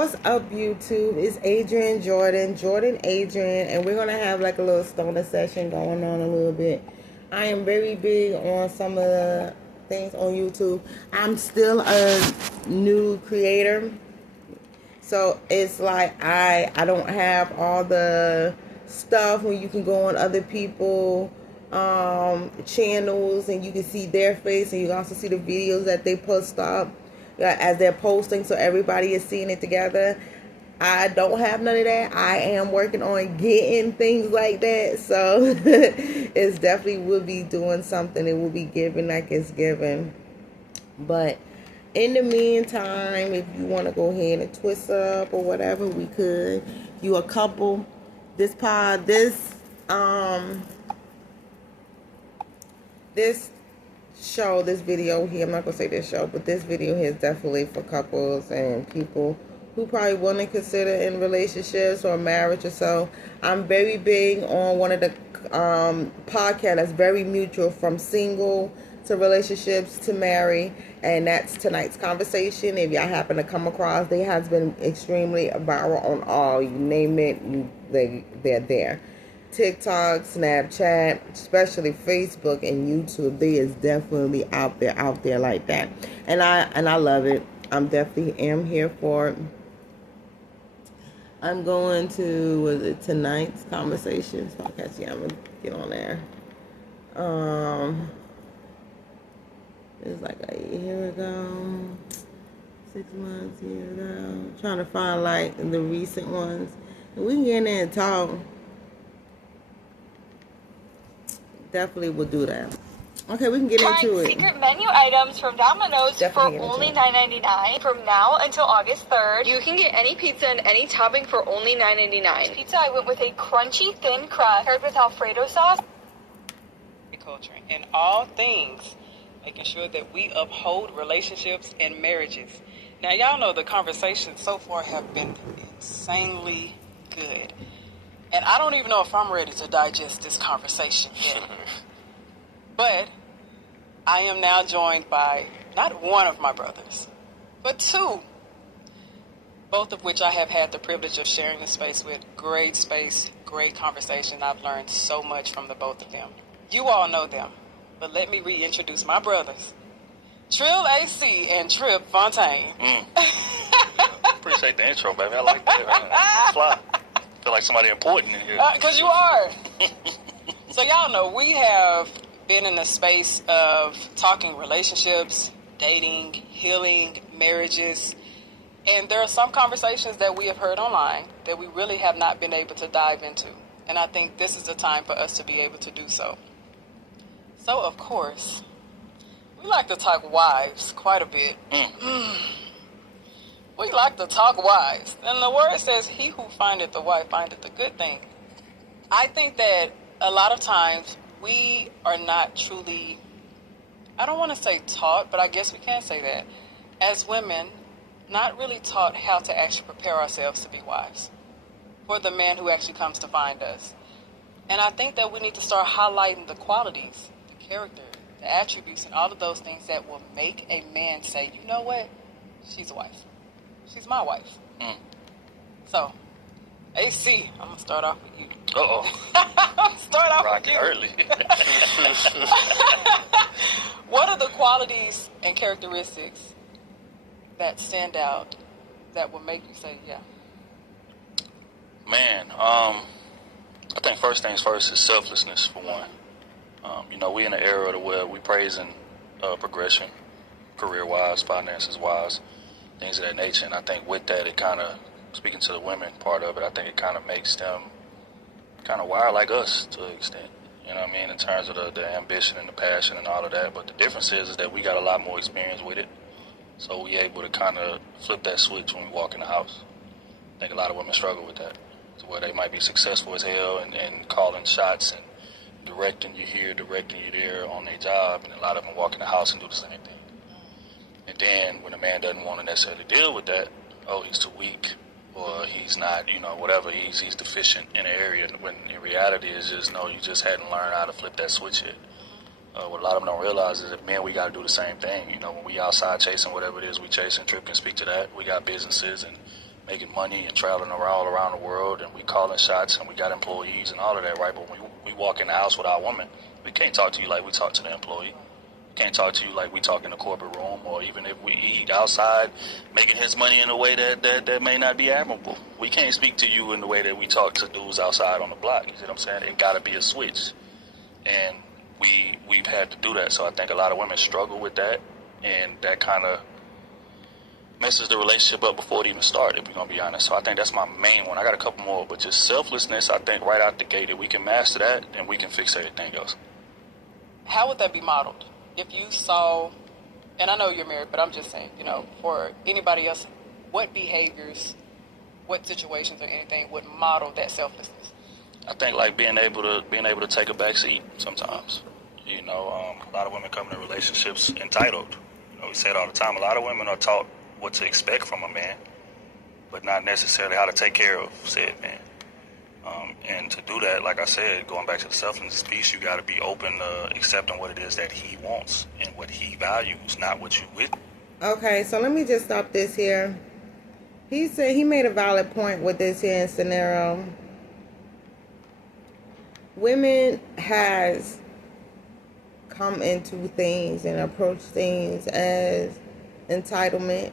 What's up, YouTube? It's Adrian Jordan Adrian, and we're gonna have like a little stoner session going on a little bit. I am very big on some of the things on YouTube. I'm still a new creator, so it's like I don't have all the stuff when you can go on other people channels and you can see their face and you can also see the videos that they post up as they're posting, so everybody is seeing it together. I don't have none of that. I am working on getting things like that, so it's definitely will be doing something. It will be given like it's given. But in the meantime, if you want to go ahead and twist up or whatever, we could. You a couple. This show, this video here, I'm not gonna say this show, but this video here is definitely for couples and people who probably want to consider in relationships or marriage or so. I'm very big on one of the podcasts that's very mutual, from single to relationships to marry, and that's Tonight's Conversation. If y'all happen to come across, they has been extremely viral on all, you name it, they're there. TikTok, Snapchat, especially Facebook and YouTube, they is definitely out there like that, and I love it. I'm definitely am here for it. I'm going to, was it Tonight's Conversations podcast? Yeah, I'm gonna get on there. It's like a year ago, 6 months, year ago. Trying to find like the recent ones, and we can get in there and talk. Definitely will do that. Okay, we can get into it. Secret menu items from Domino's for only $9.99 from now until August 3rd. You can get any pizza and any topping for only $9.99. Pizza, I went with a crunchy thin crust paired with Alfredo sauce. Culture in all things, making sure that we uphold relationships and marriages. Now, y'all know the conversations so far have been insanely good. And I don't even know if I'm ready to digest this conversation yet. But I am now joined by not one of my brothers, but two. Both of which I have had the privilege of sharing the space with. Great space, great conversation. I've learned so much from the both of them. You all know them, but let me reintroduce my brothers. Trill AC and Trip Fontaine. Appreciate the intro, baby. I like that. Fly. Feel like somebody important in here. Because you are. So y'all know we have been in the space of talking relationships, dating, healing, marriages. And there are some conversations that we have heard online that we really have not been able to dive into. And I think this is the time for us to be able to do so. So, of course, we like to talk wives quite a bit. We like to talk wives. And the word says, he who findeth the wife findeth a good thing. I think that a lot of times we are not truly, I don't want to say taught, but I guess we can say that, as women, not really taught how to actually prepare ourselves to be wives for the man who actually comes to find us. And I think that we need to start highlighting the qualities, the character, the attributes, and all of those things that will make a man say, you know what, she's a wife. She's my wife. So, AC, I'm going to start off with you. Uh-oh. Start off Rocking with you. early. What are the qualities and characteristics that stand out that will make you say, yeah? Man, I think first things first is selflessness, for one. We in an era where we praising progression, career-wise, finances-wise, things of that nature. And I think with that, it kind of, speaking to the women part of it, I think it kind of makes them kind of wired like us to an extent. You know what I mean? In terms of the ambition and the passion and all of that. But the difference is that we got a lot more experience with it. So we able to kind of flip that switch when we walk in the house. I think a lot of women struggle with that. To where they might be successful as hell and calling shots and directing you here, directing you there on their job. And a lot of them walk in the house and do the same thing. And then when a man doesn't want to necessarily deal with that, oh, he's too weak, or he's not, whatever, he's deficient in an area, when in reality it's just, no, you just hadn't learned how to flip that switch yet. What a lot of them don't realize is that, man, we got to do the same thing. When we outside chasing whatever it is we chasing, Trip can speak to that. We got businesses and making money and traveling all around the world, and we calling shots, and we got employees and all of that, right? But when we walk in the house with our woman, we can't talk to you like we talk to the employee. We can't talk to you like we talk in the corporate room, or even if we eat outside, making his money in a way that may not be admirable. We can't speak to you in the way that we talk to dudes outside on the block. You see what I'm saying? It got to be a switch, and we've had to do that. So I think a lot of women struggle with that, and that kind of messes the relationship up before it even started, if we're going to be honest. So I think that's my main one. I got a couple more, but just selflessness, I think right out the gate, if we can master that, then we can fix everything else. How would that be modeled? If you saw, and I know you're married, but I'm just saying, for anybody else, what behaviors, what situations or anything would model that selflessness? I think like being able to take a back seat sometimes. A lot of women come into relationships entitled. We say it all the time. A lot of women are taught what to expect from a man, but not necessarily how to take care of said man. And to do that, like I said, going back to the selflessness piece, you got to be open to accepting what it is that he wants and what he values, not what you with. Okay, so let me just stop this here. He said he made a valid point with this here scenario. Women has come into things and approach things as entitlement.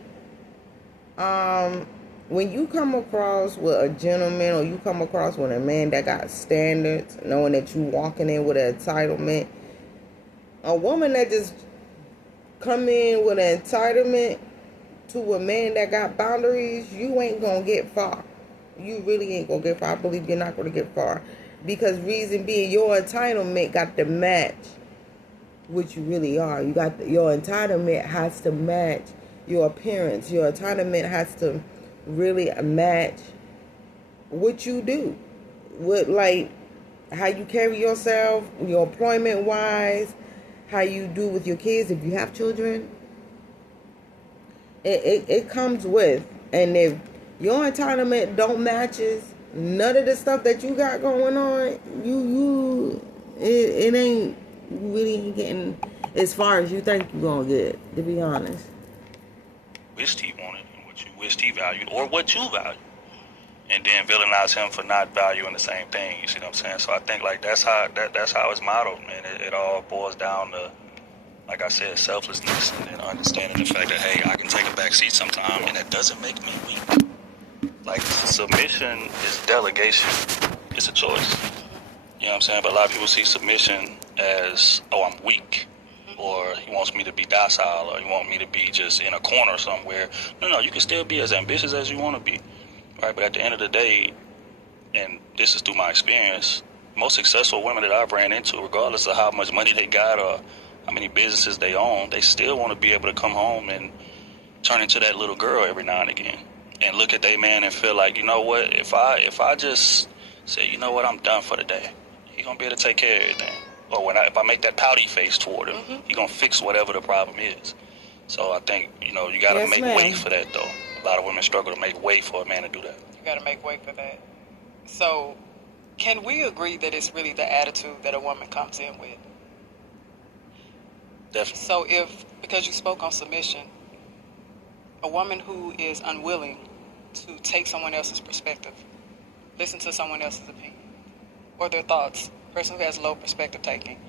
When you come across with a gentleman, or you come across with a man that got standards, knowing that you walking in with an entitlement, a woman that just come in with an entitlement to a man that got boundaries, you ain't gonna get far. You really ain't gonna get far. I believe you're not gonna get far, because reason being, your entitlement got to match what you really are. Your entitlement has to match your appearance. Your entitlement has to really match what you do, how you carry yourself, your employment wise, how you do with your kids if you have children. It comes with, and if your entitlement don't matches none of the stuff that you got going on, it ain't really getting as far as you think you're gonna get, to be honest. Wished he wanted and what you wished he valued, or what you value, and then villainize him for not valuing the same thing. You see what I'm saying? So I think like that's how it's modeled, man. It all boils down to, like I said, selflessness, and then understanding the fact that, hey, I can take a back seat sometime, and that doesn't make me weak. Like, submission is delegation. It's a choice. You know what I'm saying? But a lot of people see submission as, oh, I'm weak, or he wants me to be docile, or he wants me to be just in a corner somewhere. No, you can still be as ambitious as you want to be, right? But at the end of the day, and this is through my experience, most successful women that I've ran into, regardless of how much money they got or how many businesses they own, they still want to be able to come home and turn into that little girl every now and again, and look at their man and feel like, you know what, if I just say, you know what, I'm done for the day, he gonna be able to take care of everything. Or if I make that pouty face toward him, he gonna fix whatever the problem is. So I think, you gotta make way for that, though. A lot of women struggle to make way for a man to do that. You gotta make way for that. So can we agree that it's really the attitude that a woman comes in with? Definitely. So because you spoke on submission, a woman who is unwilling to take someone else's perspective, listen to someone else's opinion or their thoughts, person who has low perspective taking,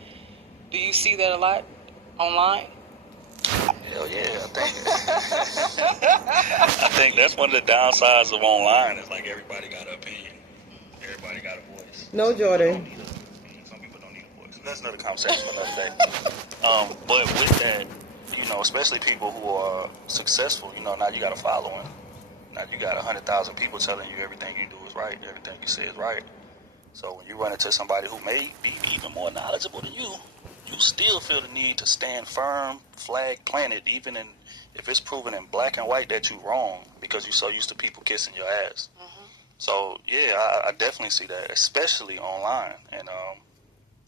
do you see that a lot online? Hell yeah, I think that's one of the downsides of online. Is like everybody got an opinion, everybody got a voice. No, Jordan. Some people don't need a voice. That's another conversation for another day. But with that, especially people who are successful, now you got a following. Now you got 100,000 people telling you everything you do is right, everything you say is right. So when you run into somebody who may be even more knowledgeable than you still feel the need to stand firm, flag planted, even if it's proven in black and white that you're wrong, because you're so used to people kissing your ass. Mm-hmm. So yeah, I definitely see that, especially online. And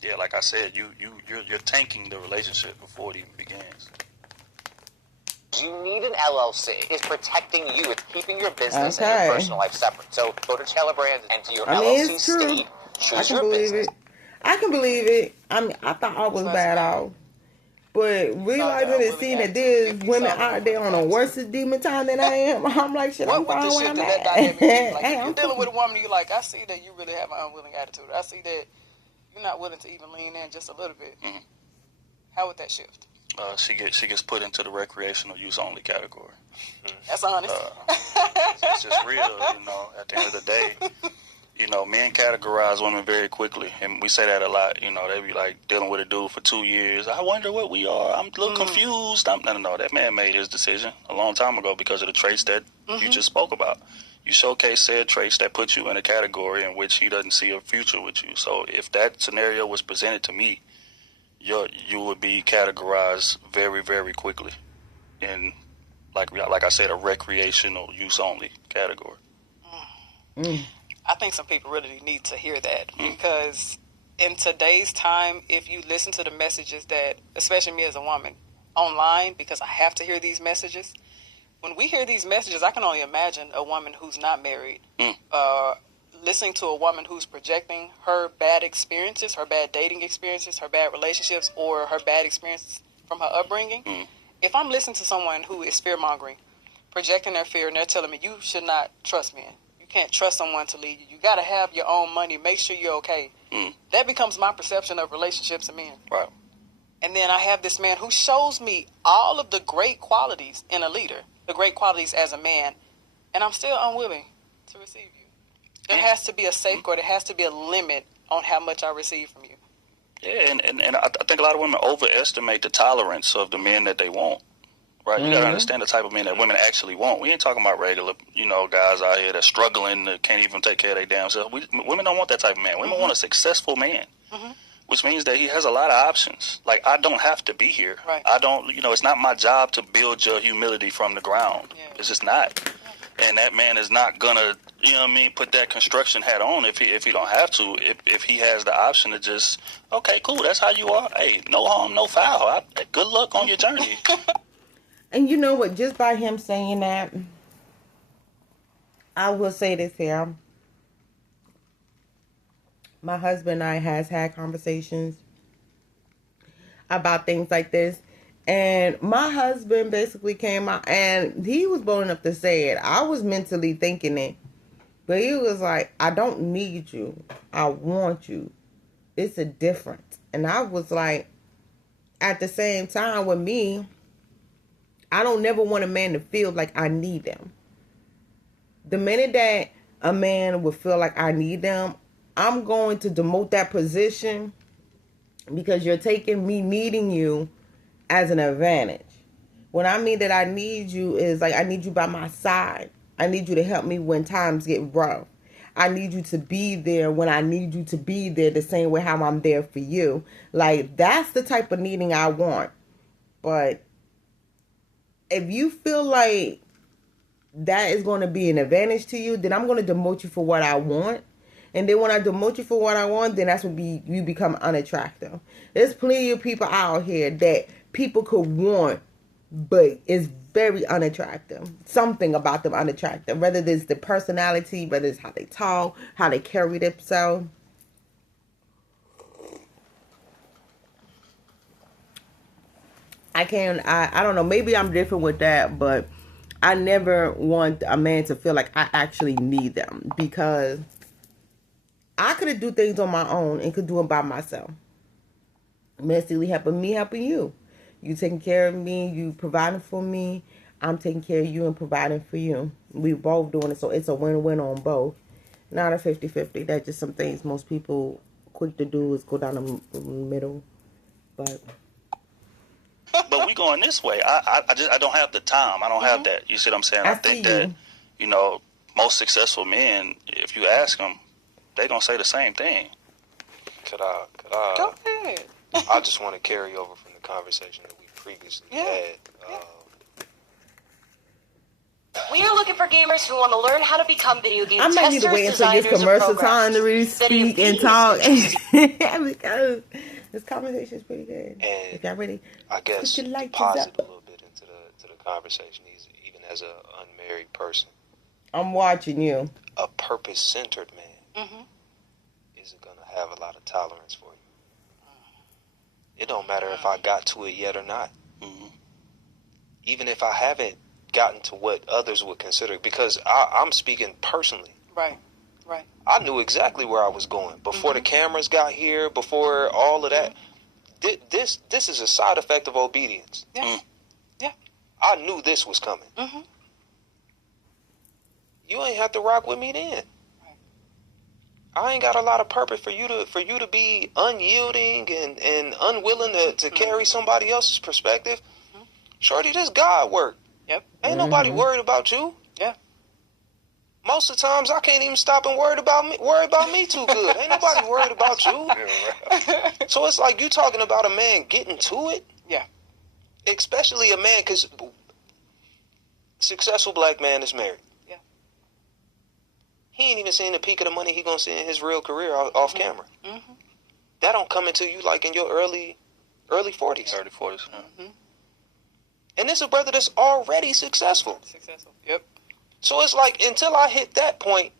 yeah, like I said, you're tanking the relationship before it even begins. You need an LLC. It's protecting you. It's keeping your business and your personal life separate. So go to Taylor Brands and to your LLC state. Choose your business. I can believe it. I thought I was bad off. But realizing and seeing that there's women out there on a worse demon time than I am, I'm like, shit, I'm fine where I'm at. Like, if you're dealing with a woman, you're like, I see that you really have an unwilling attitude. I see that you're not willing to even lean in just a little bit. Mm-hmm. How would that shift? She gets put into the recreational use only category. That's honest. It's just real, you know. At the end of the day, you know, men categorize women very quickly, and we say that a lot. You know, they be like dealing with a dude for 2 years. I wonder what we are. I'm a little confused. No. That man made his decision a long time ago because of the traits that you just spoke about. You showcase said traits that put you in a category in which he doesn't see a future with you. So if that scenario was presented to me, you would be categorized very, very quickly in, like I said, a recreational use only category. I think some people really need to hear that because in today's time, if you listen to the messages that, especially me as a woman, online, because I have to hear these messages, when we hear these messages, I can only imagine a woman who's not married listening to a woman who's projecting her bad experiences, her bad dating experiences, her bad relationships, or her bad experiences from her upbringing. If I'm listening to someone who is fear-mongering, projecting their fear, and they're telling me, you should not trust men. You can't trust someone to lead you. You got to have your own money. Make sure you're okay. That becomes my perception of relationships and men. Right. And then I have this man who shows me all of the great qualities in a leader, the great qualities as a man, and I'm still unwilling to receive you. There has to be a safeguard. There has to be a limit on how much I receive from you. Yeah, and I think a lot of women overestimate the tolerance of the men that they want. Right? You got to understand the type of men that women actually want. We ain't talking about regular, you know, guys out here that's struggling, that can't even take care of their damn self. Women don't want that type of man. Women want a successful man, which means that he has a lot of options. Like, I don't have to be here. Right. I don't, you know, it's not my job to build your humility from the ground. Yeah. It's just not. And that man is not gonna, you know what I mean, put that construction hat on if he don't have to. If he has the option to just, okay, cool, that's how you are. Hey, no harm, no foul. Good luck on your journey. And you know what? Just by him saying that, I will say this here. My husband and I has had conversations about things like this. And my husband basically came out and he was bold enough to say it. I was mentally thinking it. But he was like, I don't need you. I want you. It's a difference. And I was like, at the same time with me, I don't never want a man to feel like I need them. The minute that a man would feel like I need them, I'm going to demote that position because you're taking me needing you as an advantage. When I mean that I need you is like I need you by my side. I need you to help me when times get rough. I need you to be there when I need you to be there the same way how I'm there for you. Like, that's the type of needing I want. But if you feel like that is going to be an advantage to you, then I'm going to demote you for what I want. And then when I demote you for what I want, then that's when you become unattractive. There's plenty of people out here that people could want, but it's very unattractive. Something about them unattractive. Whether it's the personality, whether it's how they talk, how they carry themselves. I don't know, maybe I'm different with that, but I never want a man to feel like I actually need them, because I could do things on my own and could do them by myself. Basically helping me, helping you. You taking care of me, you providing for me, I'm taking care of you and providing for you. We both doing it, so it's a win-win on both. Not a 50-50. That's just some things most people quick to do is go down the middle. But we going this way. I don't have the time. I don't have that. You see what I'm saying? I think that, you know, most successful men, if you ask them, they gonna say the same thing. Could I? Go ahead. I just want to carry over from the conversation that we previously had. We are looking for gamers who want to learn how to become video game testers. I might need to wait until it's commercial time to really speak and talk. Because this conversation is pretty good. And if y'all ready, I guess to deposit a little bit into the conversation, even as an unmarried person. I'm watching you. A purpose-centered man isn't going to have a lot of tolerance for you. It don't matter if I got to it yet or not. Mm-hmm. Even if I haven't gotten to what others would consider, because I'm speaking personally. Right. I knew exactly where I was going before the cameras got here, before all of that. This is a side effect of obedience. Yeah. Yeah. I knew this was coming. Mm-hmm. You ain't have to rock with me then. I ain't got a lot of purpose for you to be unyielding and unwilling to carry somebody else's perspective. Shorty, this God work. Yep. Ain't nobody worried about you. Yeah. Most of the times I can't even stop and worry about me too good. Ain't nobody worried about you. So it's like you talking about a man getting to it. Yeah. Especially a man, because successful black man is married. Yeah. He ain't even seen the peak of the money he gonna see in his real career off camera. Mm-hmm. That don't come until you like in your early 40s. Early 40s. Mm-hmm. And this is a brother that's already successful. Yep. So it's like until I hit that point,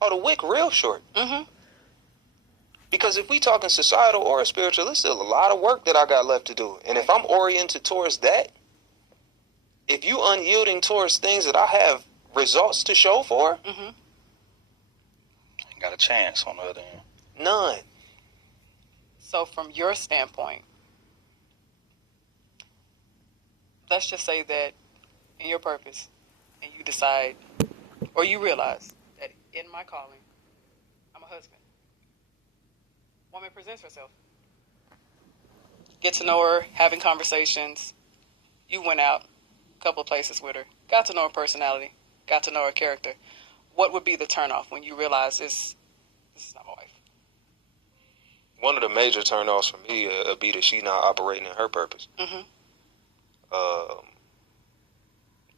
the wick real short. Mm-hmm. Because if we talking societal or spiritual, there's still a lot of work that I got left to do. And if I'm oriented towards that, if you unyielding towards things that I have results to show for, ain't got a chance on the other end. None. So from your standpoint, let's just say that in your purpose, and you decide, or you realize that in my calling, I'm a husband. Woman presents herself. Get to know her, having conversations. You went out a couple of places with her, got to know her personality, got to know her character. What would be the turnoff when you realize this is not my wife? One of the major turnoffs for me would be that she's not operating in her purpose. Mm-hmm.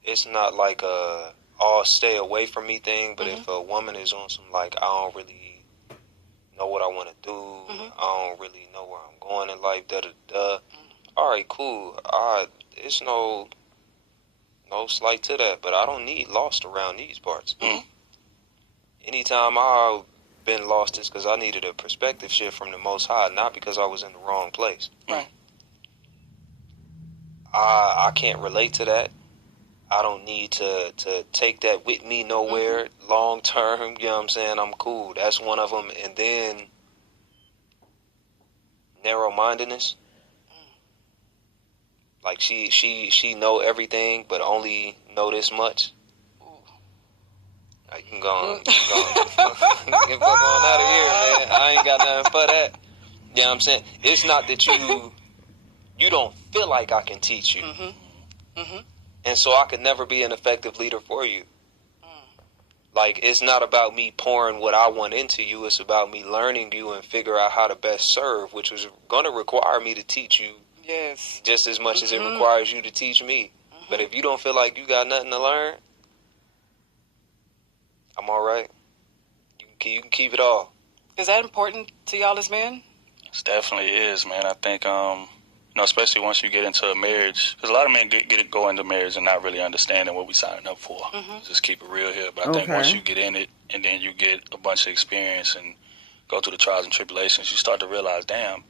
It's not like a all stay away from me thing, but if a woman is on some like, I don't really know what I want to do, I don't really know where I'm going in life, all right, cool. It's no slight to that, but I don't need lost around these parts. Anytime I've been lost, it's because I needed a perspective shift from the Most High, not because I was in the wrong place. Right. I can't relate to that. I don't need to take that with me nowhere long term. You know what I'm saying? I'm cool. That's one of them. And then narrow-mindedness. Like she know everything, but only know this much. You can go get fuck on out of here, man. I ain't got nothing for that. You know what I'm saying? It's not that you don't feel like I can teach you. And so I could never be an effective leader for you. Like, it's not about me pouring what I want into you. It's about me learning you and figure out how to best serve, which was going to require me to teach you just as much as it requires you to teach me. But if you don't feel like you got nothing to learn, I'm all right. You can keep it all. Is that important to y'all as men? It definitely is, man. I think, especially once you get into a marriage, because a lot of men go into marriage and not really understanding what we signing up for. Just keep it real here. But I think once you get in it and then you get a bunch of experience and go through the trials and tribulations, you start to realize, damn,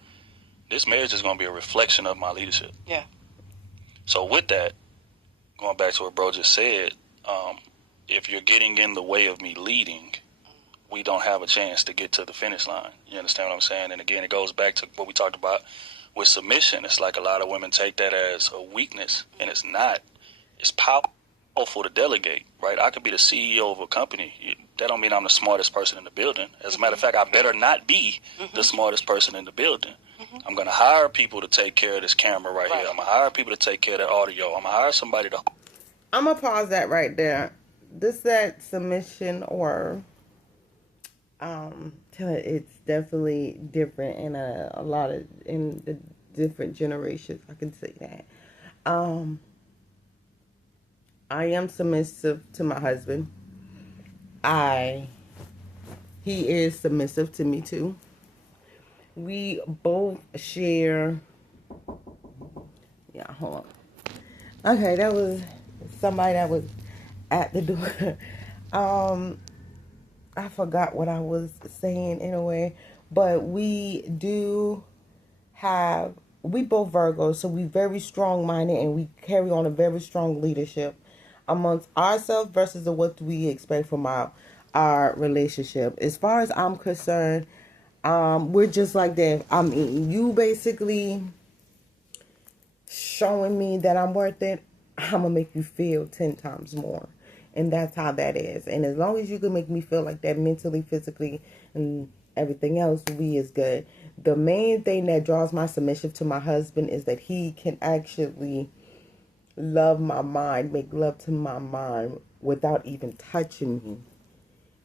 this marriage is going to be a reflection of my leadership. Yeah. So with that, going back to what bro just said, if you're getting in the way of me leading, we don't have a chance to get to the finish line. You understand what I'm saying? And again, it goes back to what we talked about with submission. It's like a lot of women take that as a weakness, and it's not. It's powerful to delegate, right? I could be the CEO of a company. That don't mean I'm the smartest person in the building. As a matter of fact, I better not be the smartest person in the building. I'm going to hire people to take care of this camera right here. I'm going to hire people to take care of that audio. I'm going to hire somebody to... I'm going to pause that right there. That submission or... it's definitely different in a lot of in the different generations. I can say that. I am submissive to my husband. He is submissive to me too. We both share. Yeah, hold on. Okay, that was somebody that was at the door. I forgot what I was saying in a way, but we do we both Virgos, so we very strong-minded and we carry on a very strong leadership amongst ourselves versus what we expect from our relationship. As far as I'm concerned, we're just like that. I mean, you basically showing me that I'm worth it, I'm gonna make you feel 10 times more. And that's how that is. And as long as you can make me feel like that mentally, physically, and everything else, we is good. The main thing that draws my submission to my husband is that he can actually love my mind, make love to my mind without even touching me.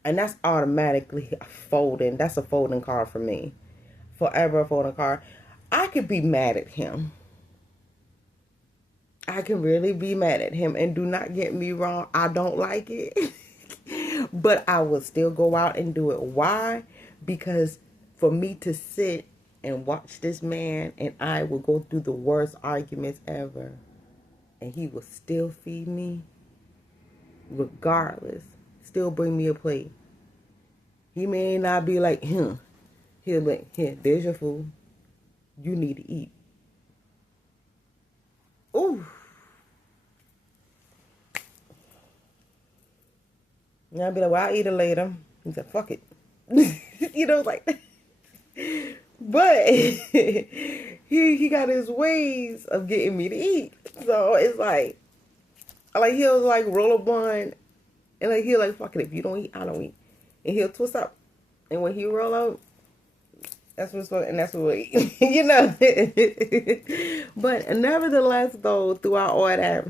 And that's automatically a folding. That's a folding card for me. Forever a folding card. I could be mad at him. I can really be mad at him. And do not get me wrong, I don't like it. But I will still go out and do it. Why? Because for me to sit and watch this man and I will go through the worst arguments ever. And he will still feed me. Regardless. Still bring me a plate. He may not be like, He'll be like, here, there's your food. You need to eat. Ooh. And I'll be like, well, I'll eat it later. He said, fuck it. You know, like, but he got his ways of getting me to eat. So it's like he'll like roll a bun and like he'll like, fuck it, if you don't eat, I don't eat. And he'll twist up. And when he roll out, that's what's and that's what we eat. You know. But nevertheless though, throughout all that,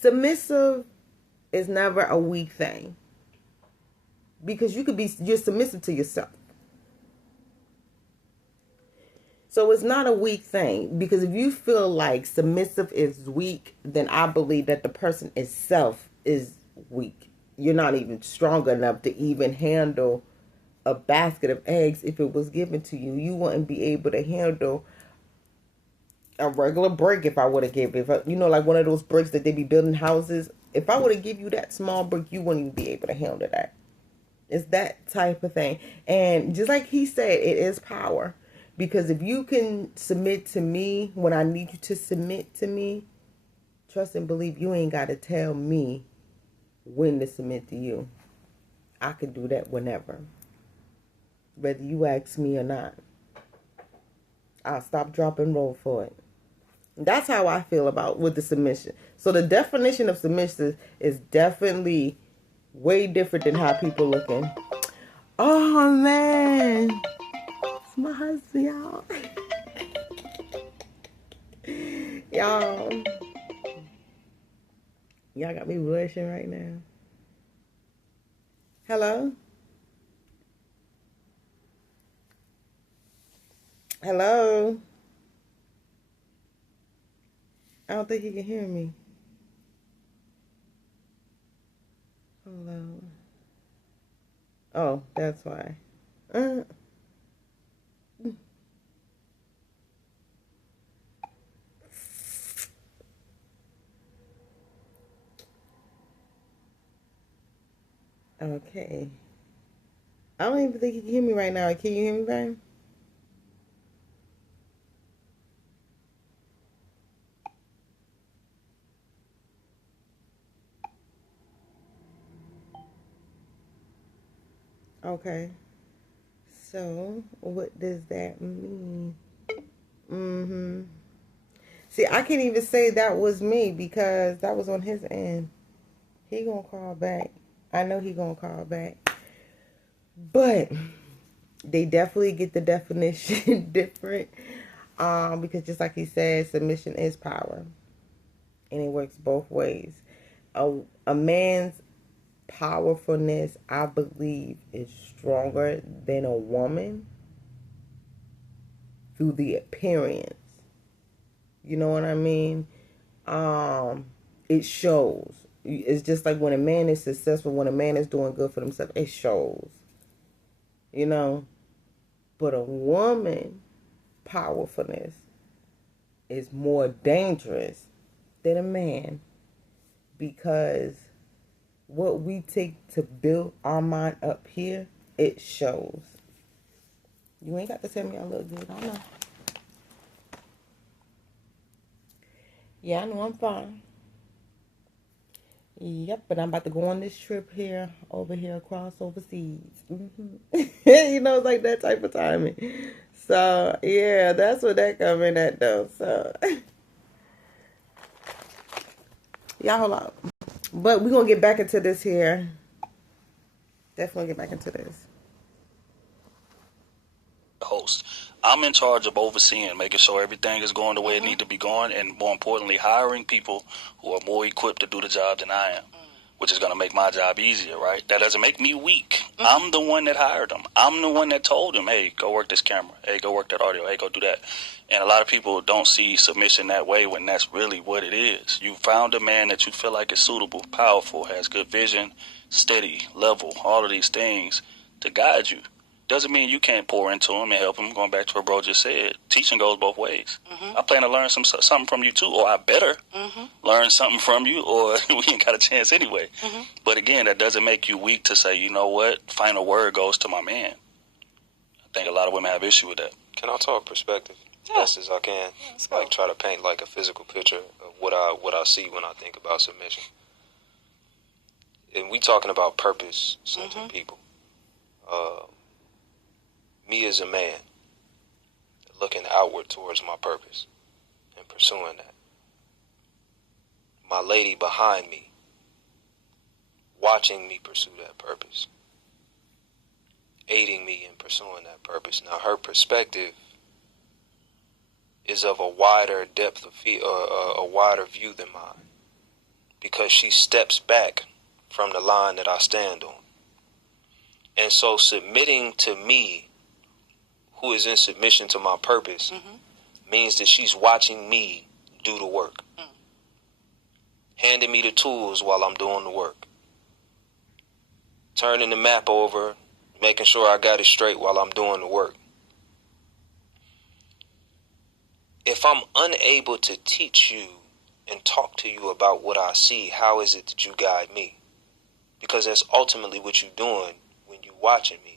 submissive is never a weak thing. Because you're submissive to yourself. So it's not a weak thing. Because if you feel like submissive is weak, then I believe that the person itself is weak. You're not even strong enough to even handle a basket of eggs if it was given to you. You wouldn't be able to handle a regular brick if I would have given it. You know, like one of those bricks that they be building houses. If I would have give you that small brick, you wouldn't even be able to handle that. It's that type of thing. And just like he said, it is power. Because if you can submit to me when I need you to submit to me, trust and believe you ain't got to tell me when to submit to you. I can do that whenever. Whether you ask me or not. I'll stop, drop, and roll for it. That's how I feel about with the submission. So the definition of submission is definitely way different than how people looking. Oh, man. It's my husband, y'all. Y'all got me blushing right now. Hello? Hello? I don't think he can hear me. Hello? Oh, that's why. Okay. I don't even think he can hear me right now. Can you hear me, babe? Okay. So, what does that mean? See, I can't even say that was me because that was on his end. He gonna call back. I know he gonna call back. But they definitely get the definition different. Because just like he said, submission is power. And it works both ways. A man's powerfulness, I believe, is stronger than a woman through the appearance. You know what I mean? It shows. It's just like when a man is successful, when a man is doing good for himself, it shows. You know? But a woman powerfulness is more dangerous than a man, because what we take to build our mind up here, it shows. You ain't got to tell me I look good. I know. Yeah, I know I'm fine. Yep, but I'm about to go on this trip here, over here, across overseas. You know, it's like that type of timing. So, yeah, that's what that coming at, though. So, y'all hold up. But we're going to get back into this here. Definitely get back into this. Host. I'm in charge of overseeing, making sure everything is going the way it needs to be going, and more importantly, hiring people who are more equipped to do the job than I am, which is going to make my job easier, right? That doesn't make me weak. I'm the one that hired them. I'm the one that told them, hey, go work this camera. Hey, go work that audio. Hey, go do that. And a lot of people don't see submission that way when that's really what it is. You found a man that you feel like is suitable, powerful, has good vision, steady, level, all of these things to guide you. Doesn't mean you can't pour into him and help him. Going back to what bro just said, teaching goes both ways. I plan to learn something from you too, or I better learn something from you, or we ain't got a chance anyway. But again, that doesn't make you weak to say, you know what, final word goes to my man. I think a lot of women have issue with that. Can I talk perspective? Best as I can. Like try to paint like a physical picture of what I see when I think about submission. And we talking about purpose-centered people. Me as a man, looking outward towards my purpose and pursuing that. My lady behind me, watching me pursue that purpose, aiding me in pursuing that purpose. Now, her perspective is of a wider depth of a wider view than mine, because she steps back from the line that I stand on. And so submitting to me, who is in submission to my purpose, means that she's watching me do the work. Handing me the tools while I'm doing the work. Turning the map over, making sure I got it straight while I'm doing the work. If I'm unable to teach you and talk to you about what I see, how is it that you guide me? Because that's ultimately what you're doing when you're watching me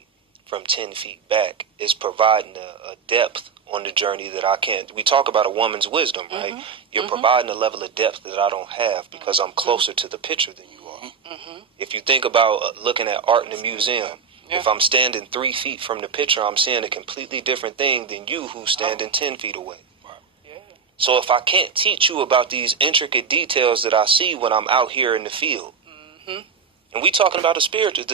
from 10 feet back, is providing a depth on the journey that I can't. We talk about a woman's wisdom, right? You're providing a level of depth that I don't have because I'm closer to the picture than you are. If you think about looking at art in a museum, if I'm standing 3 feet from the picture, I'm seeing a completely different thing than you who's standing 10 feet away. So if I can't teach you about these intricate details that I see when I'm out here in the field, and we talking about the spiritual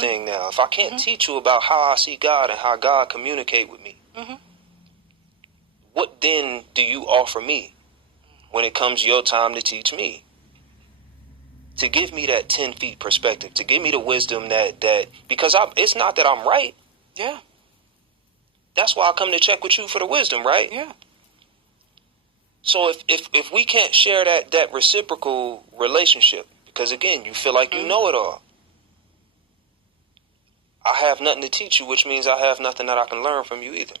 thing now. If I can't teach you about how I see God and how God communicate with me, what then do you offer me when it comes your time to teach me? To give me that 10 feet perspective, to give me the wisdom that because it's not that I'm right. Yeah. That's why I come to check with you for the wisdom, right? Yeah. So if we can't share that reciprocal relationship, because again, you feel like you know it all, I have nothing to teach you, which means I have nothing that I can learn from you either.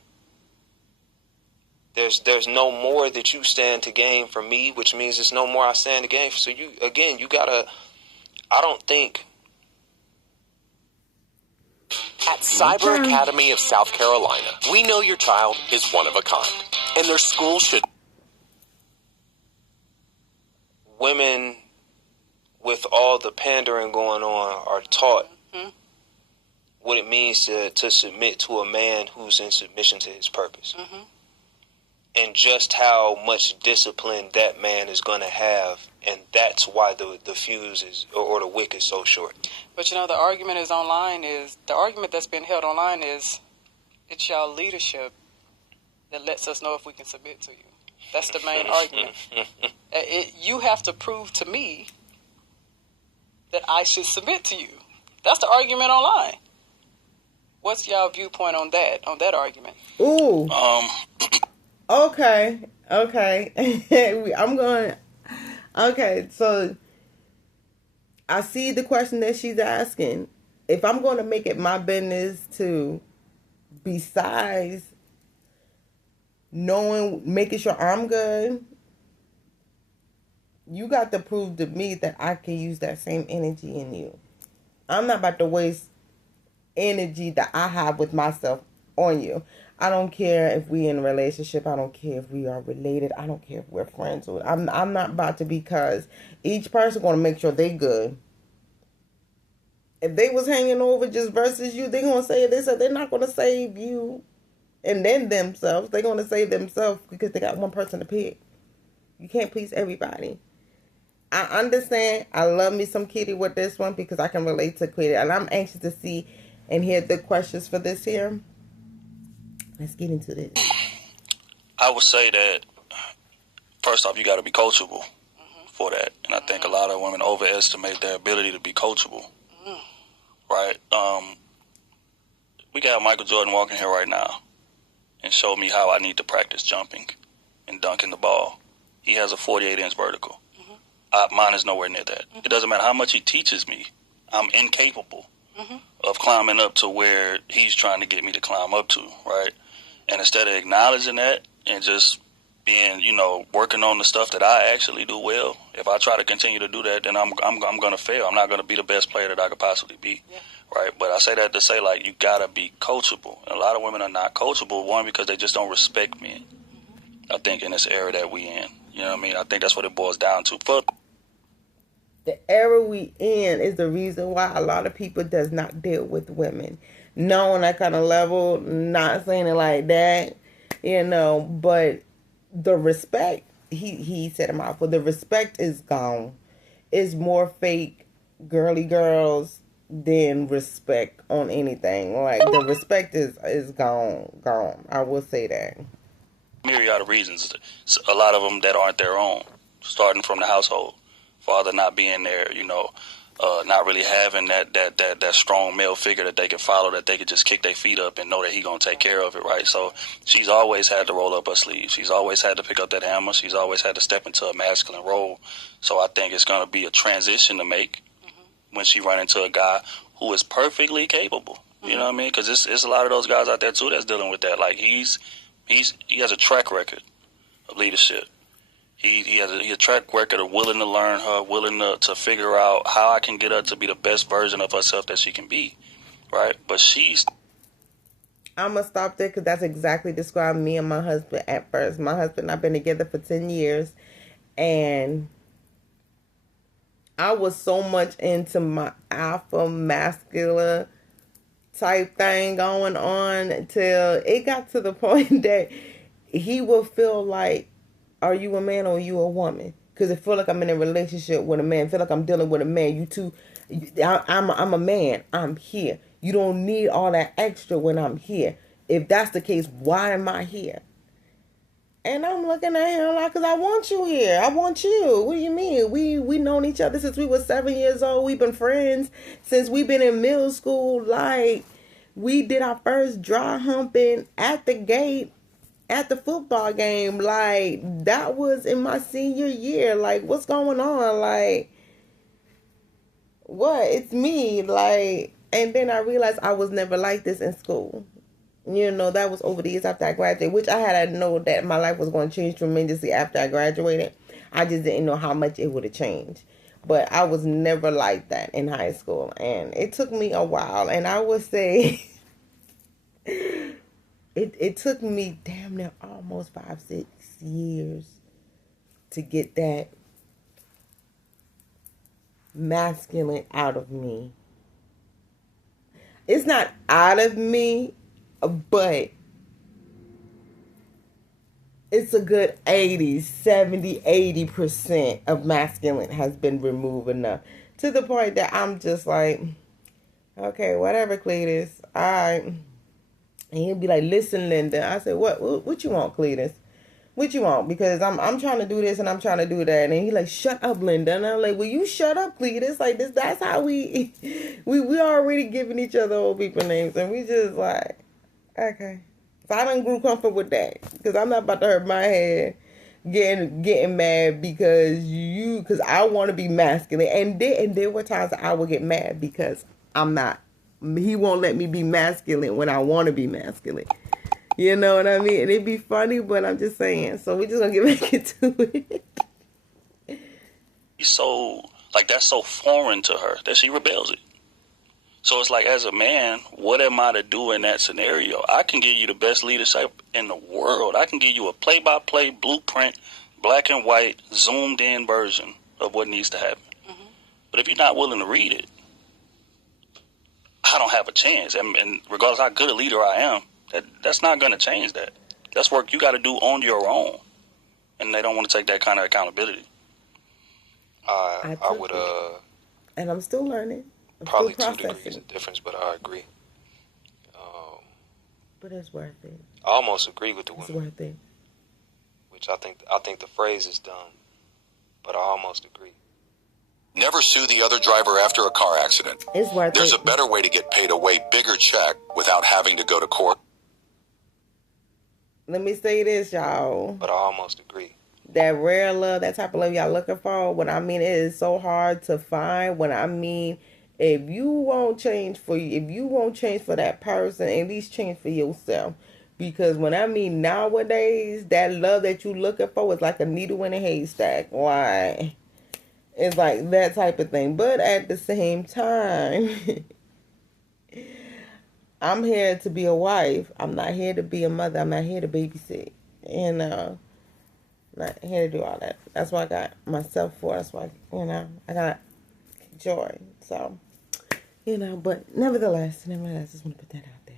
There's no more that you stand to gain from me, which means there's no more I stand to gain. So you gotta, I don't think. At Cyber Academy of South Carolina, we know your child is one of a kind, and their school should. Women, with all the pandering going on, are taught what it means to submit to a man who's in submission to his purpose. And just how much discipline that man is going to have. And that's why the fuse is, or the wick is so short. But you know, the argument that's been held online is it's y'all leadership that lets us know if we can submit to you. That's the main argument. You have to prove to me that I should submit to you. That's the argument online. What's y'all viewpoint on that argument? Ooh. Okay. Okay, so I see the question that she's asking. If I'm going to make it my business to, besides making sure I'm good, you got to prove to me that I can use that same energy in you. I'm not about to waste energy that I have with myself on you. I don't care if we in a relationship. I don't care if we are related. I don't care if we're friends. I'm not about to, because each person going to make sure they good. If they was hanging over just versus you, they going to say this, or they're not going to save you and then themselves. They're going to save themselves because they got one person to pick. You can't please everybody. I understand. I love me some Kitty with this one because I can relate to Kitty. And I'm anxious to see and hear the questions for this here. Let's get into this. I would say that, first off, you got to be coachable for that. And I think a lot of women overestimate their ability to be coachable. Right? We got Michael Jordan walking here right now and showed me how I need to practice jumping and dunking the ball. He has a 48-inch vertical. Mine is nowhere near that. It doesn't matter how much he teaches me. I'm incapable of climbing up to where he's trying to get me to climb up to, right? And instead of acknowledging that and just being, working on the stuff that I actually do well, if I try to continue to do that, then I'm going to fail. I'm not going to be the best player that I could possibly be, right? But I say that to say, like, you got to be coachable. And a lot of women are not coachable, one, because they just don't respect men. I think in this era that we in, you know what I mean? I think that's what it boils down to. The era we in is the reason why a lot of people does not deal with women. Not on that kind of level, not saying it like that, but the respect, he said it out, but the respect is gone. It's more fake girly girls than respect on anything. Like, the respect is gone. I will say that. Myriad of reasons. A lot of them that aren't their own, starting from the household. Father not being there, not really having that strong male figure that they can follow, that they can just kick their feet up and know that he gonna take care of it, right? So she's always had to roll up her sleeves. She's always had to pick up that hammer. She's always had to step into a masculine role. So I think it's gonna be a transition to make when she run into a guy who is perfectly capable. You know what I mean? Because it's a lot of those guys out there too that's dealing with that. Like he has a track record of leadership. He has a track record of willing to learn her, willing to figure out how I can get her to be the best version of herself that she can be, right? But I'm going to stop there because that's exactly described me and my husband at first. My husband and I have been together for 10 years, and I was so much into my alpha masculine type thing going on until it got to the point that he will feel like, are you a man or are you a woman? Because I feel like I'm in a relationship with a man. I feel like I'm dealing with a man. You two, I'm a man. I'm here. You don't need all that extra when I'm here. If that's the case, why am I here? And I'm looking at him like, because I want you here. I want you. What do you mean? We known each other since we were 7 years old. We've been friends since we've been in middle school. Like, we did our first dry humping at the gate at the football game. Like, that was in my senior year. Like, what's going on? Like, what? It's me. Like, and then I realized I was never like this in school. That was over the years after I graduated, which I had to know that my life was going to change tremendously after I graduated. I just didn't know how much it would have changed. But I was never like that in high school. And it took me a while. And I would say it took me damn near almost 5-6 years to get that masculine out of me. It's not out of me, but it's a good 80% of masculine has been removed enough to the point that I'm just like, okay, whatever, Cletus. All right. And he'll be like, listen, Linda. I said, what you want, Cletus? What you want? Because I'm trying to do this and I'm trying to do that. And he like, shut up, Linda. And I'm like, well, you shut up, Cletus. Like, that's how we already giving each other old people names. And we just like, okay. So I done grew comfortable with that. Because I'm not about to hurt my head getting mad because I want to be masculine. And there were times that I would get mad because I'm not. He won't let me be masculine when I want to be masculine. You know what I mean? And it'd be funny, but I'm just saying. So we're just going to get back into it. So, like, that's so foreign to her that she rebels it. So it's like, as a man, what am I to do in that scenario? I can give you the best leadership in the world. I can give you a play-by-play blueprint, black and white, zoomed-in version of what needs to happen. Mm-hmm. But if you're not willing to read it, I don't have a chance. And regardless of how good a leader I am, that's not going to change that. That's work you got to do on your own. And they don't want to take that kind of accountability. I would... And I'm still learning. Probably 2 degrees of difference, but I agree. But it's worth it. I almost agree with the women. It's worth it. Which I think the phrase is dumb, but I almost agree. Never sue the other driver after a car accident. It's worth There's it. a better way to get paid a way bigger check without having to go to court. Let me say this, y'all. But I almost agree. That rare love, that type of love y'all looking for, when I mean it is so hard to find, when I mean if you won't change for that person, at least change for yourself. Because when I mean nowadays, that love that you looking for is like a needle in a haystack. Why? It's like that type of thing. But at the same time, I'm here to be a wife. I'm not here to be a mother. I'm not here to babysit. And not here to do all that. That's what I got myself for. That's why, I got joy. So, but nevertheless, I just want to put that out there.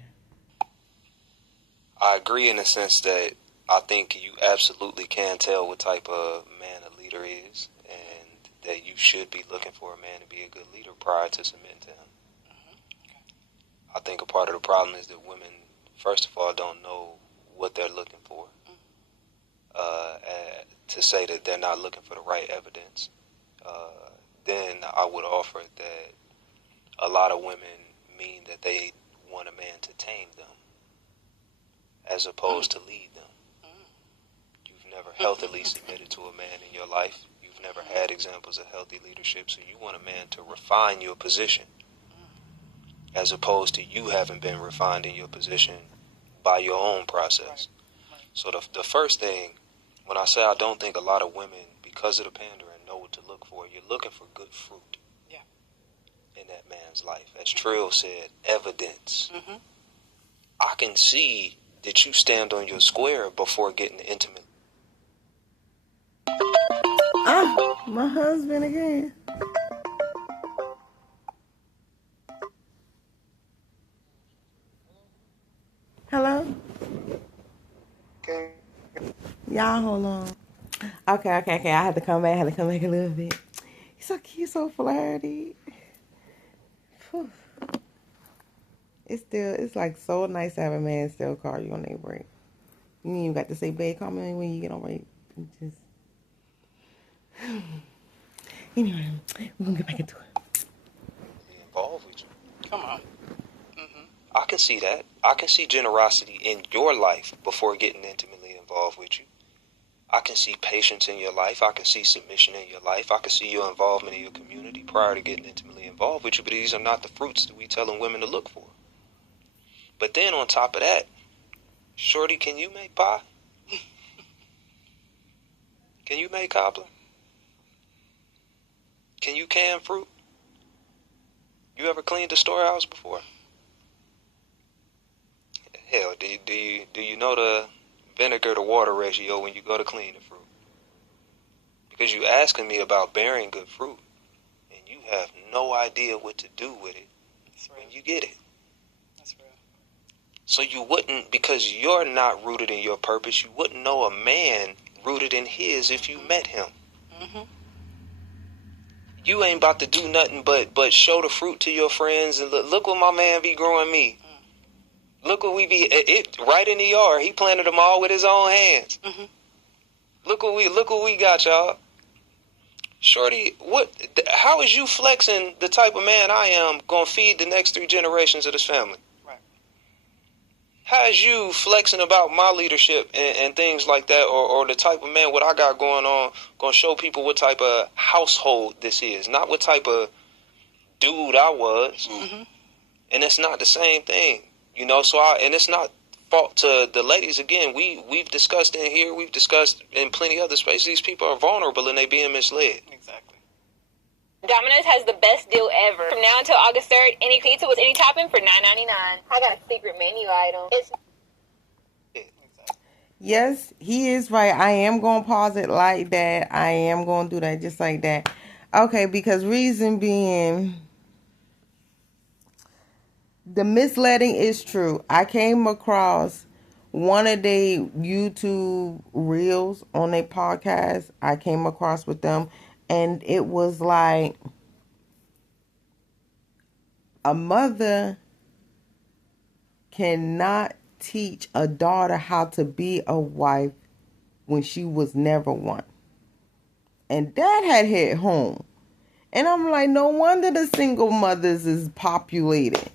I agree in the sense that I think you absolutely can tell what type of man a leader is, and that you should be looking for a man to be a good leader prior to submitting to him. I think a part of the problem is that women, first of all, don't know what they're looking for. To say that they're not looking for the right evidence, then I would offer that a lot of women mean that they want a man to tame them as opposed to lead them. You've never healthily submitted to a man in your life. You've never had examples of healthy leadership, so you want a man to refine your position as opposed to you having been refined in your position by your own process. So the first thing, when I say I don't think a lot of women, because of the pandering, know what to look for, you're looking for good fruit in that man's life. As Trill said, evidence. Mm-hmm. I can see that you stand on your square before getting intimate. My husband again. Hello? Okay. Y'all, hold on. Okay. I had to come back a little bit. He's so cute, so flirty. Whew. It's like so nice to have a man still call you on their break. You ain't even got to say, babe, call me when you get on break. Just... Anyway, we're going to get back into it. Involved with you. Come on. I can see that. I can see generosity in your life before getting intimately involved with you. I can see patience in your life. I can see submission in your life. I can see your involvement in your community prior to getting intimately involved with you. But these are not the fruits that we telling women to look for. But then on top of that, shorty, can you make pie? Can you make cobbler? Can you can fruit? You ever cleaned a storehouse before? Hell, do you know the vinegar to water ratio when you go to clean the fruit? Because you asking me about bearing good fruit, and you have no idea what to do with it when you get it. That's real. So you wouldn't, because you're not rooted in your purpose, you wouldn't know a man rooted in his if you met him. Mm-hmm. You ain't about to do nothing but show the fruit to your friends and look what my man be growing me. Look what we be right in the yard. He planted them all with his own hands. Mm-hmm. Look what we got, y'all. Shorty, how is you flexing the type of man I am gonna feed the next 3 generations of this family? Right. How is you flexing about my leadership and things like that, or the type of man what I got going on, gonna show people what type of household this is, not what type of dude I was. Mm-hmm. And it's not the same thing. You know, and it's not fault to the ladies. Again, we've discussed in here, we've discussed in plenty other spaces, these people are vulnerable and they being misled. Exactly. Domino's has the best deal ever. From now until August 3rd, any pizza with any topping for $9.99. I got a secret menu item. It's Yes, he is right. I am going to pause it like that. I am going to do that just like that. Okay, because reason being, the misleading is true. I came across one of their YouTube reels on their podcast. I came across with them, and it was like a mother cannot teach a daughter how to be a wife when she was never one. And that had hit home. And I'm like, no wonder the single mothers is populated.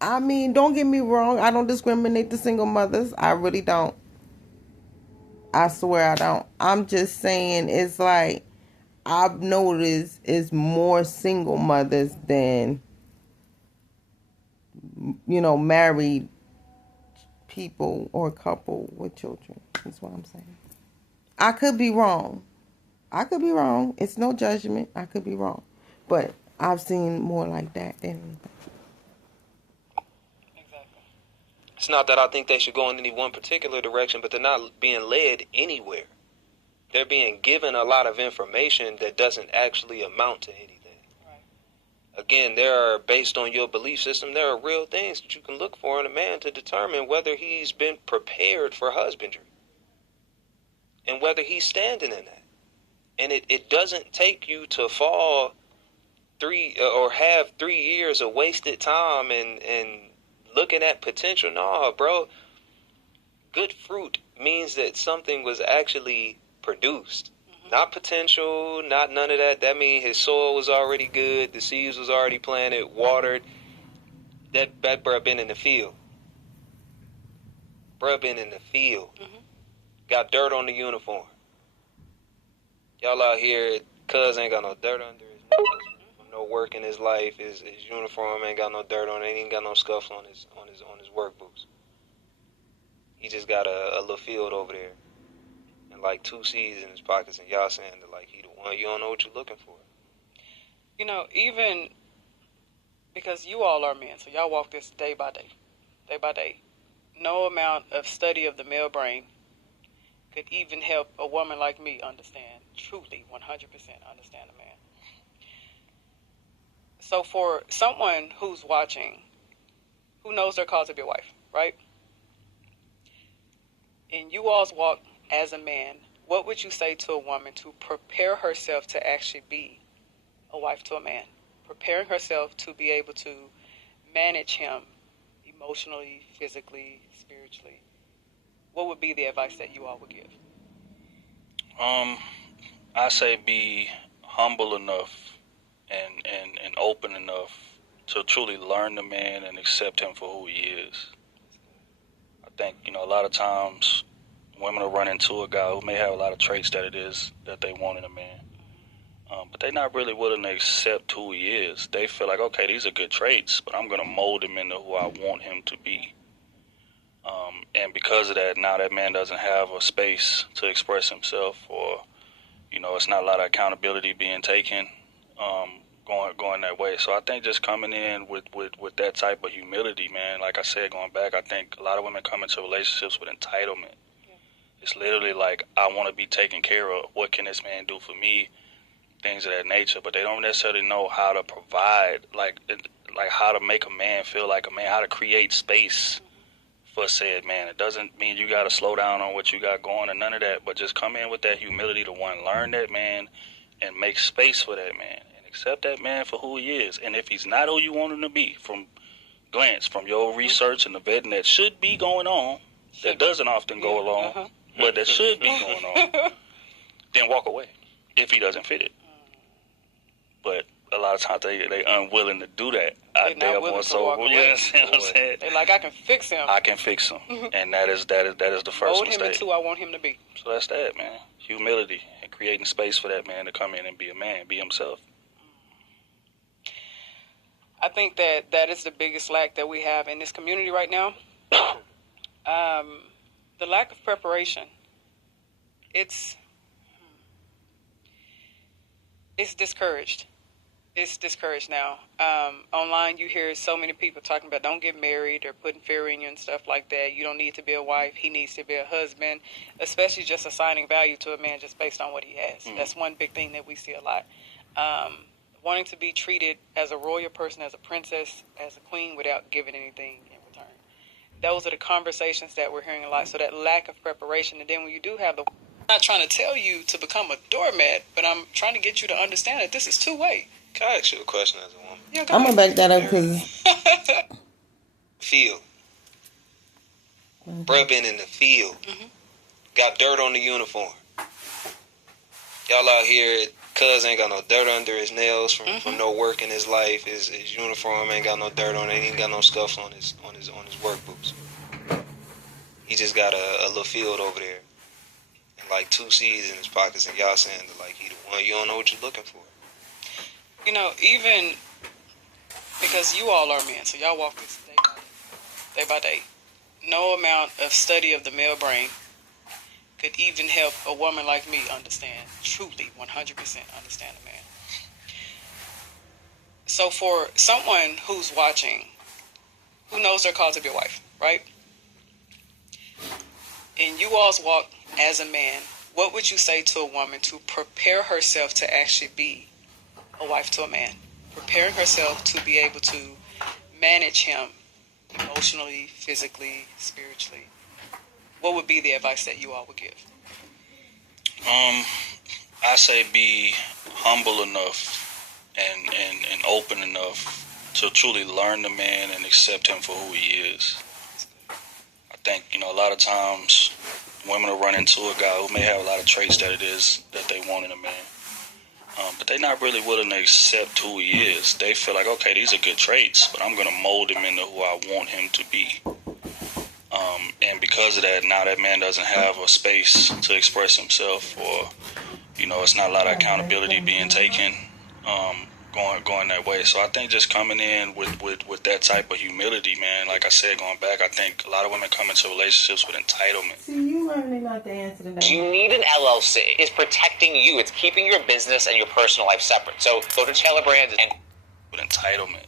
I mean, don't get me wrong. I don't discriminate the single mothers. I really don't. I swear I don't. I'm just saying it's like I've noticed it's more single mothers than, married people or couple with children. That's what I'm saying. I could be wrong. It's no judgment. I could be wrong. But I've seen more like that than anything. Exactly. It's not that I think they should go in any one particular direction, but they're not being led anywhere. They're being given a lot of information that doesn't actually amount to anything. Again, based on your belief system, there are real things that you can look for in a man to determine whether he's been prepared for husbandry and whether he's standing in that. And it doesn't take you to fall or have 3 years of wasted time and looking at potential. No, bro. Good fruit means that something was actually produced. Not potential, not none of that. That means his soil was already good, the seeds was already planted, watered. That bruh been in the field. Bruh been in the field. Got dirt on the uniform. Y'all out here, cuz ain't got no dirt under his nose. No work in his life. His uniform ain't got no dirt on it. He ain't got no scuffs on his work boots. He just got a little field over there. And like 2 seeds in his pockets, and y'all saying that like he the one, you don't know what you're looking for. Even because you all are men, so y'all walk this day by day. No amount of study of the male brain could even help a woman like me understand, truly, 100% understand a man. So for someone who's watching, who knows they're called to be a wife, right? In you all's walk as a man, what would you say to a woman to prepare herself to actually be a wife to a man? Preparing herself to be able to manage him emotionally, physically, spiritually. What would be the advice that you all would give? I say be humble enough and open enough to truly learn the man and accept him for who he is. I think, a lot of times women will run into a guy who may have a lot of traits that they want in a man. But they're not really willing to accept who he is. They feel like, okay, these are good traits, but I'm going to mold him into who I want him to be. And because of that, now that man doesn't have a space to express himself, or, it's not a lot of accountability being taken going that way. So I think just coming in with that type of humility, man, like I said, going back, I think a lot of women come into relationships with entitlement. It's literally like, I want to be taken care of. What can this man do for me? Things of that nature. But they don't necessarily know how to provide, like how to make a man feel like a man, how to create space for said man. It doesn't mean you got to slow down on what you got going or none of that, but just come in with that humility to learn that man and make space for that man and accept that man for who he is. And if he's not who you want him to be, from your research and the vetting that should be going on, that doesn't often go along, but that should be going on, then walk away if he doesn't fit it. But a lot of times they unwilling to do that. They're more so, you understand what I'm saying? They're like, I can fix him. And that is the first Mold mistake. Him into who I want him to be. So that's that, man. Humility and creating space for that man to come in and be a man, be himself. I think that is the biggest lack that we have in this community right now. The lack of preparation. It's discouraged. It's discouraged now. Online, you hear so many people talking about don't get married or putting fear in you and stuff like that. You don't need to be a wife. He needs to be a husband, especially just assigning value to a man just based on what he has. That's one big thing that we see a lot. Wanting to be treated as a royal person, as a princess, as a queen without giving anything in return. Those are the conversations that we're hearing a lot. So that lack of preparation. And then when you do have the... I'm not trying to tell you to become a doormat, but I'm trying to get you to understand that this is two-way. Can I ask you a question as a woman? Yeah, I'm going to back that up because... Field. Bruh been in the field. Got dirt on the uniform. Y'all out here, cuz ain't got no dirt under his nails from no work in his life. His uniform ain't got no dirt on it. He ain't got no scuffs on his work boots. He just got a little field over there. And like 2 seeds in his pockets, and y'all saying that like he the one, you don't know what you're looking for. You know, even because you all are men, so y'all walk this day by day. No amount of study of the male brain could even help a woman like me understand, truly 100% understand a man. So for someone who's watching, who knows they're called to be a wife, right? In you all's walk as a man, what would you say to a woman to prepare herself to actually be a wife to a man? Preparing herself to be able to manage him emotionally, physically, spiritually. What would be the advice that you all would give? I say be humble enough and open enough to truly learn the man and accept him for who he is. I think, a lot of times women will run into a guy who may have a lot of traits that they want in a man. But they're not really willing to accept who he is. They feel like, okay, these are good traits, but I'm going to mold him into who I want him to be. And because of that, now that man doesn't have a space to express himself, or, it's not a lot of accountability being taken, going that way. So I think just coming in with that type of humility, man, like I said, going back, I think a lot of women come into relationships with entitlement. See, you learning not the answer to that. You need an LLC. It's protecting you. It's keeping your business and your personal life separate. So go to Taylor Brands and... With entitlement.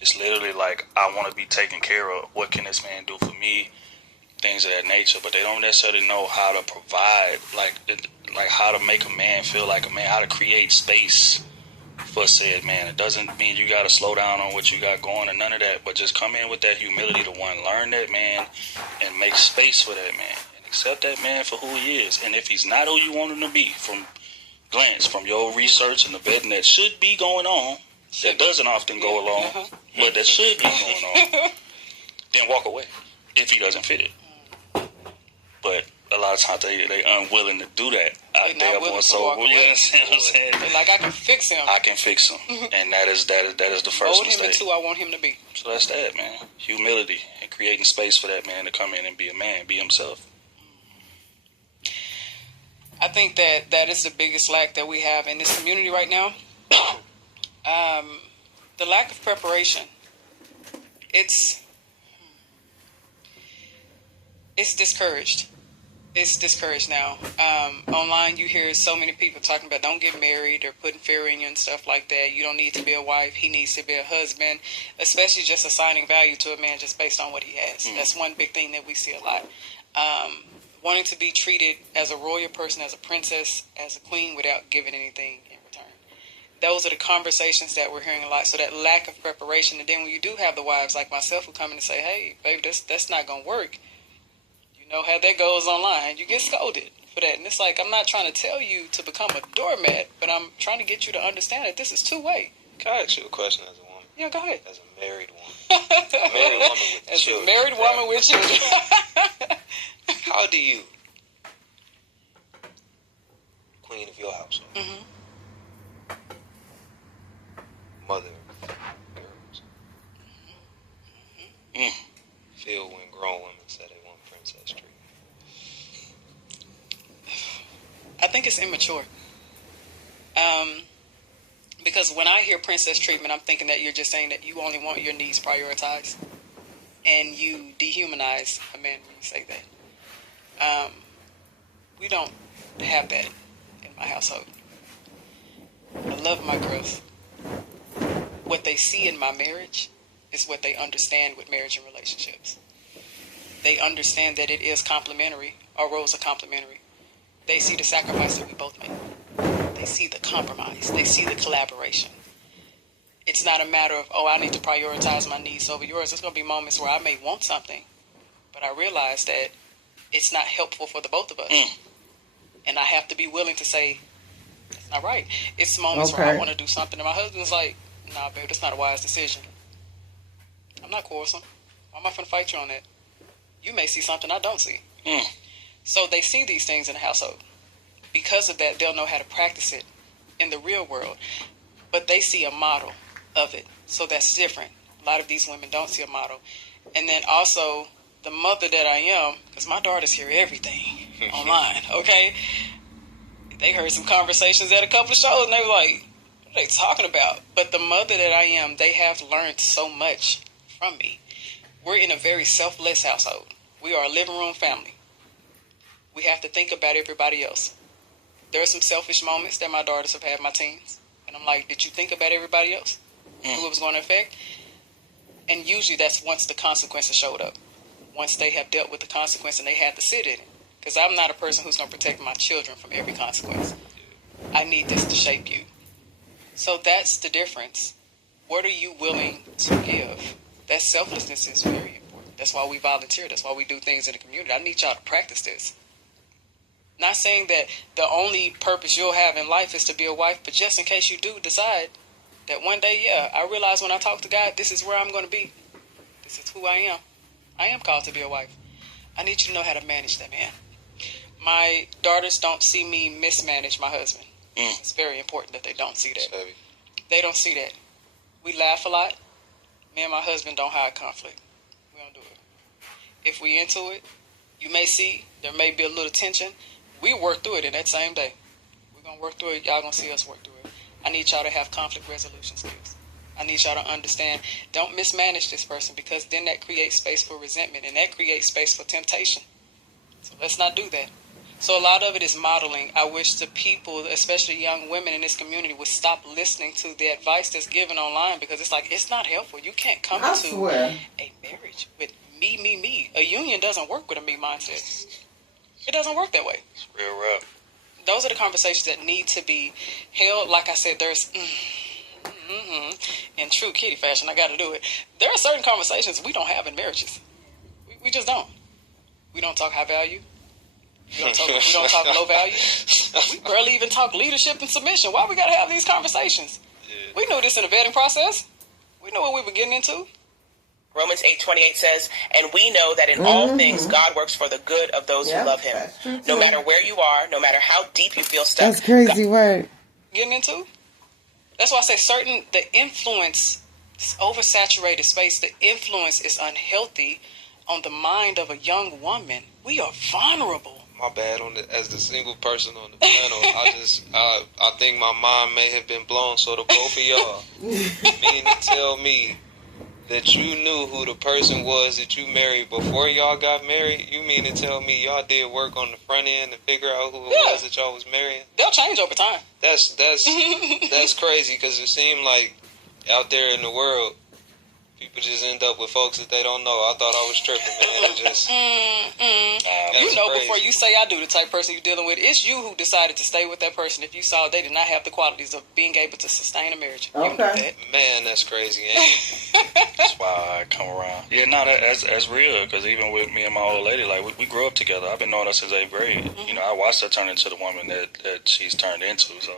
It's literally like, I want to be taken care of. What can this man do for me? Things of that nature. But they don't necessarily know how to provide, like how to make a man feel like a man, how to create space for said man. It doesn't mean you got to slow down on what you got going or none of that, but just come in with that humility to learn that man and make space for that man and accept that man for who he is. And if he's not who you want him to be, from your research and the vetting that should be going on, that doesn't often go along, but that should be going on, then walk away if he doesn't fit it. But a lot of times they unwilling to do that. They are more so, you understand what I'm saying? Like, I can fix him. I can fix him. And that is the first Mold mistake. Him into who I want him to be. So that's that, man. Humility and creating space for that man to come in and be a man, be himself. I think that is the biggest lack that we have in this community right now. The lack of preparation. It's discouraged. It's discouraged now. Online, you hear so many people talking about don't get married or putting fear in you and stuff like that. You don't need to be a wife. He needs to be a husband, especially just assigning value to a man just based on what he has. That's one big thing that we see a lot. Wanting to be treated as a royal person, as a princess, as a queen without giving anything in return. Those are the conversations that we're hearing a lot. So that lack of preparation. And then when you do have the wives like myself who come in and say, hey, baby, that's not going to work. You know how that goes online. You get scolded for that. And it's like, I'm not trying to tell you to become a doormat, but I'm trying to get you to understand that this is two-way. Can I ask you a question as a woman? Yeah, go ahead. As a married woman. A married woman with as children. A married woman with children. How do you, queen of your household, mother of girls, feel when grown women say they want princess treatment? I think it's immature. Because when I hear princess treatment, I'm thinking that you're just saying that you only want your needs prioritized. And you dehumanize a man when you say that. We don't have that in my household. I love my girls. What they see in my marriage is what they understand with marriage and relationships. They understand that it is complementary. Our roles are complementary. They see the sacrifice that we both make. They see the compromise. They see the collaboration. It's not a matter of, I need to prioritize my needs over yours. There's going to be moments where I may want something, but I realize that it's not helpful for the both of us. And I have to be willing to say, that's not right. It's moments where I want to do something, and my husband's like, nah, babe, that's not a wise decision. I'm not quarrelsome. Why am I going to fight you on that? You may see something I don't see. So they see these things in the household. Because of that, they'll know how to practice it in the real world. But they see a model of it. So that's different. A lot of these women don't see a model. And then also, the mother that I am, because my daughters hear everything online, okay? They heard some conversations at a couple of shows, and they were like, what are they talking about? But the mother that I am, they have learned so much from me. We're in a very selfless household. We are a living room family. We have to think about everybody else. There are some selfish moments that my daughters have had, my teens. And I'm like, did you think about everybody else? Who it was going to affect? And usually that's once the consequences showed up. Once they have dealt with the consequence and they had to sit in it. Because I'm not a person who's going to protect my children from every consequence. I need this to shape you. So that's the difference. What are you willing to give? That selflessness is very important. That's why we volunteer. That's why we do things in the community. I need y'all to practice this. Not saying that the only purpose you'll have in life is to be a wife, but just in case you do decide that one day, I realize when I talk to God, this is where I'm going to be. This is who I am. I am called to be a wife. I need you to know how to manage that man. My daughters don't see me mismanage my husband. It's very important that they don't see that. They don't see that. We laugh a lot. Me and my husband don't hide conflict. We don't do it. If we into it, you may see there may be a little tension. We work through it in that same day. We're going to work through it. Y'all going to see us work through it. I need y'all to have conflict resolution skills. I need y'all to understand, don't mismanage this person, because then that creates space for resentment, and that creates space for temptation. So let's not do that. So a lot of it is modeling. I wish the people, especially young women in this community, would stop listening to the advice that's given online, because it's like, it's not helpful. You can't come into a marriage with me. A union doesn't work with a me mindset. It doesn't work that way. It's real rough. Those are the conversations that need to be held. Like I said, there's, in true kitty fashion, I got to do it. There are certain conversations we don't have in marriages. We just don't. We don't talk high value. We don't talk low value. We barely even talk leadership and submission. Why we got to have these conversations? We knew this in the vetting process. We knew what we were getting into. Romans 8:28 says, and we know that in all things God works for the good of those who love him. No matter where you are, no matter how deep you feel stuck. That's crazy word. Getting into? That's why I say the influence, this oversaturated space, the influence is unhealthy on the mind of a young woman. We are vulnerable. My bad as the single person on the panel. I think my mind may have been blown. So to both of y'all, meaning to tell me that you knew who the person was that you married before y'all got married, you mean to tell me y'all did work on the front end to figure out who it was that y'all was marrying? They'll change over time. That's crazy, because it seemed like out there in the world, people just end up with folks that they don't know. I thought I was tripping, man. Just you know, crazy. Before you say I do, the type of person you're dealing with, it's you who decided to stay with that person if you saw they did not have the qualities of being able to sustain a marriage. Okay. You know that. Man, that's crazy. That's why I come around. Yeah, no, that's real, because even with me and my old lady, like, we grew up together. I've been knowing her since 8th grade. You know, I watched her turn into the woman that she's turned into, so...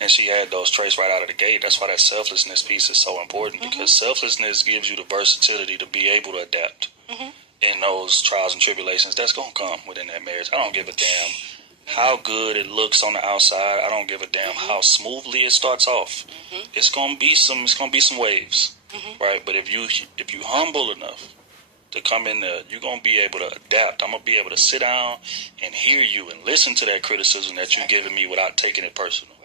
And she had those traits right out of the gate. That's why that selflessness piece is so important, because selflessness gives you the versatility to be able to adapt in those trials and tribulations that's going to come within that marriage. I don't give a damn how good it looks on the outside. I don't give a damn how smoothly it starts off. It's going to be some waves, right? But if you humble enough to come in there, you're going to be able to adapt. I'm going to be able to sit down and hear you and listen to that criticism that you're giving me without taking it personal.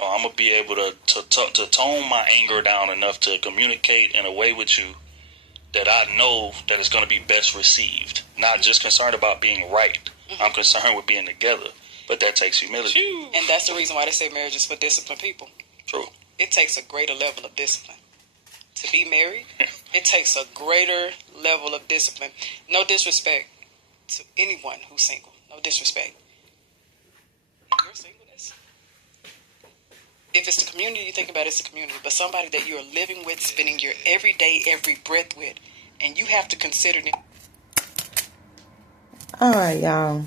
I'm going to be able to tone my anger down enough to communicate in a way with you that I know that it's going to be best received. Not just concerned about being right. I'm concerned with being together. But that takes humility. And that's the reason why they say marriage is for disciplined people. True. It takes a greater level of discipline. To be married, it takes a greater level of discipline. No disrespect to anyone who's single. No disrespect. In your singleness, if it's the community you think about, it's the community. But somebody that you're living with, spending your every day, every breath with, and you have to consider it. All right, y'all.